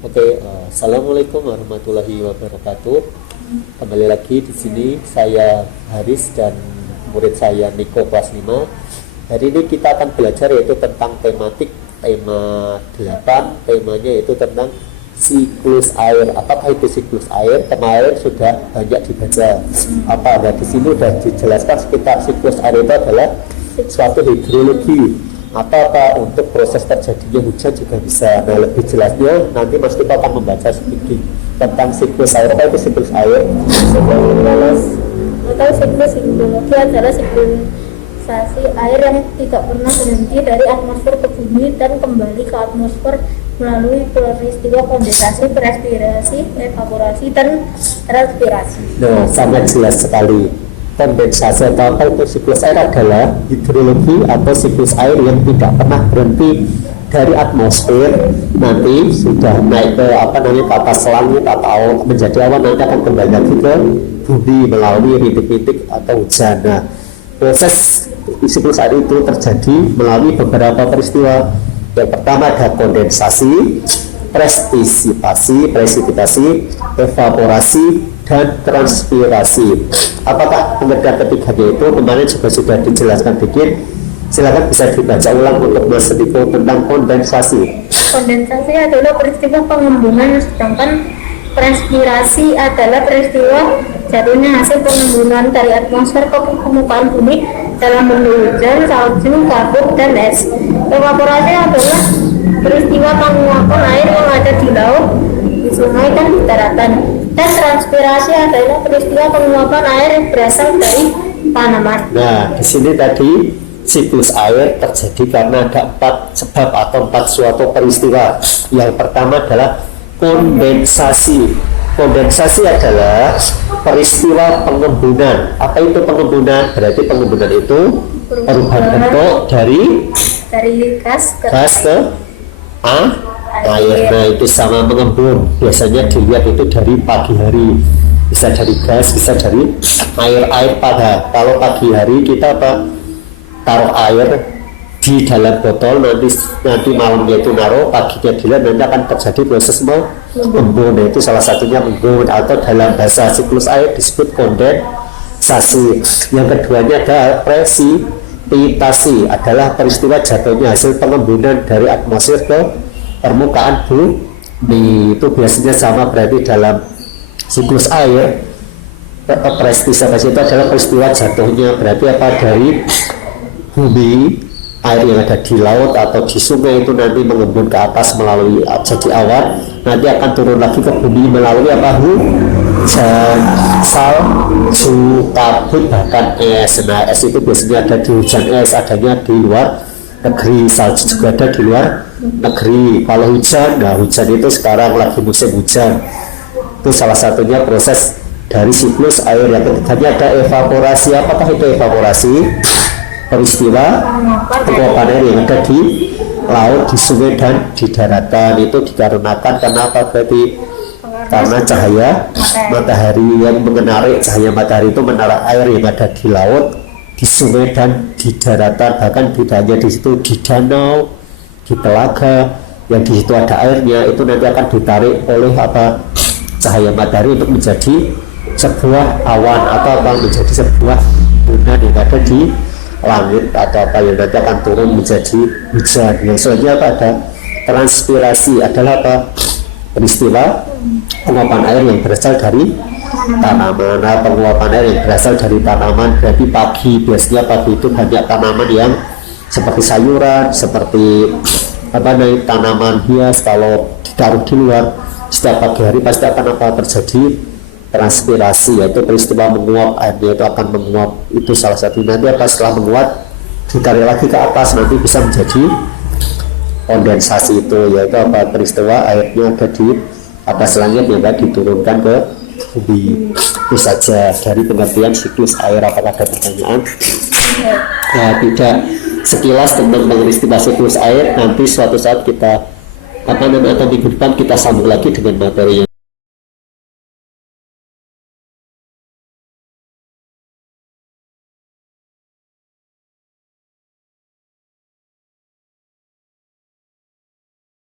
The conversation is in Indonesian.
Oke, assalamualaikum warahmatullahi wabarakatuh. Kembali lagi di sini saya Haris dan murid saya Niko kelas 5. Hari ini kita akan belajar yaitu tentang tematik tema 8. Temanya yaitu tentang siklus air. Apakah itu siklus air? Kemarin sudah banyak dibaca. Nah, di sini sudah dijelaskan sekitar siklus air itu adalah suatu hidrologi. Apa untuk proses terjadinya hujan juga bisa. Nah, lebih jelasnya nanti Mas Tito akan membaca sedikit tentang siklus air. Apa itu siklus air? Atau siklus hidrologi adalah siklusasi air yang tidak pernah berhenti dari atmosfer ke bumi dan kembali ke atmosfer melalui peristiwa kondensasi, perspirasi, evaporasi, dan transpirasi. Nah, sangat jelas sekali. Kondensasi atau apa itu siklus air adalah hidrologi atau siklus air yang tidak pernah berhenti dari atmosfer, nanti sudah naik ke ke atas langit atau menjadi awan, nanti akan kembali lagi ke bumi melalui rintik-rintik atau hujan. Nah, proses siklus air itu terjadi melalui beberapa peristiwa. Yang pertama ada kondensasi, presipitasi, evaporasi, dan transpirasi. Apakah pengertian ketiganya itu kemarin juga sudah dijelaskan dikit. Silakan bisa dibaca ulang untuk Mas Tito tentang kondensasi. Kondensasi adalah peristiwa pengembunan, sedangkan transpirasi adalah peristiwa jatuhnya hasil pengembunan dari atmosfer ke permukaan bumi dalam bentuk hujan, salju, kabut, dan es. Evaporasi adalah peristiwa penguapan air yang ada di laut, di sungai, dan di daratan. Dan transpirasi adalah peristiwa penguapan air yang berasal dari tanaman. Nah, di sini tadi siklus air terjadi karena ada 4 sebab atau 4 suatu peristiwa. Yang pertama adalah kondensasi. Kondensasi adalah peristiwa pengembunan. Apa itu pengembunan? Berarti pengembunan itu perubahan bentuk dari gas ke air. Nah, itu sama mengembun. Biasanya dilihat itu dari pagi hari, bisa dari gas, bisa dari air pada. Kalau pagi hari kita taruh air di dalam botol, nanti malamnya itu naruh, paginya dilihat, nanti akan terjadi proses mengembun. Itu salah satunya mengembun, atau dalam bahasa siklus air disebut kondensasi. Yang keduanya ada presipitasi, adalah peristiwa jatuhnya hasil pengembunan dari atmosfer ke permukaan bumi. Itu biasanya sama, berarti dalam siklus air presipitasi itu adalah peristiwa jatuhnya berarti dari bumi, air yang ada di laut atau di sungai itu nanti mengembun ke atas melalui jadi awan, nanti akan turun lagi ke bumi melalui hujan, salju, kabut, bahkan es. Nah, es itu biasanya ada di hujan es, adanya di luar negeri, salju juga ada di luar negeri. Kalau hujan, nah hujan itu sekarang lagi musim hujan. Itu salah satunya proses dari siklus air. Yang ketiganya ada evaporasi. Apakah itu evaporasi? Peristiwa penguapan air yang ada di laut, di sungai, dan di daratan. Itu dikarenakan kenapa? Berarti karena cahaya matahari yang mengenai, cahaya matahari itu menarik air yang ada di laut, di sungai, dan di daratan. Bahkan tidak hanya di situ, di danau, di telaga yang di situ ada airnya, itu nanti akan ditarik oleh cahaya matahari untuk menjadi sebuah awan atau menjadi sebuah bulan yang ada di langit, atau yang nanti akan turun menjadi hujan. Yang selanjutnya ada transpirasi, adalah peristiwa penguapan air yang berasal dari tanaman. Nah, penguapan air yang berasal dari tanaman berarti pagi. Biasanya pagi itu banyak tanaman yang seperti sayuran, seperti tanaman hias. Kalau ditaruh di luar setiap pagi hari pasti akan terjadi transpirasi, yaitu peristiwa menguap. Airnya itu akan menguap. Itu salah satu. Nanti setelah menguap ditarik lagi ke atas, nanti bisa menjadi kondensasi. Itu yaitu peristiwa airnya ada di atas langit yang diturunkan ke bumi. Itu saja dari pengertian siklus air. Apakah ada pertanyaan? Nah, tidak, sekilas tentang peristiwa siklus air. Nanti suatu saat kita minggu depan kita sambung lagi dengan materi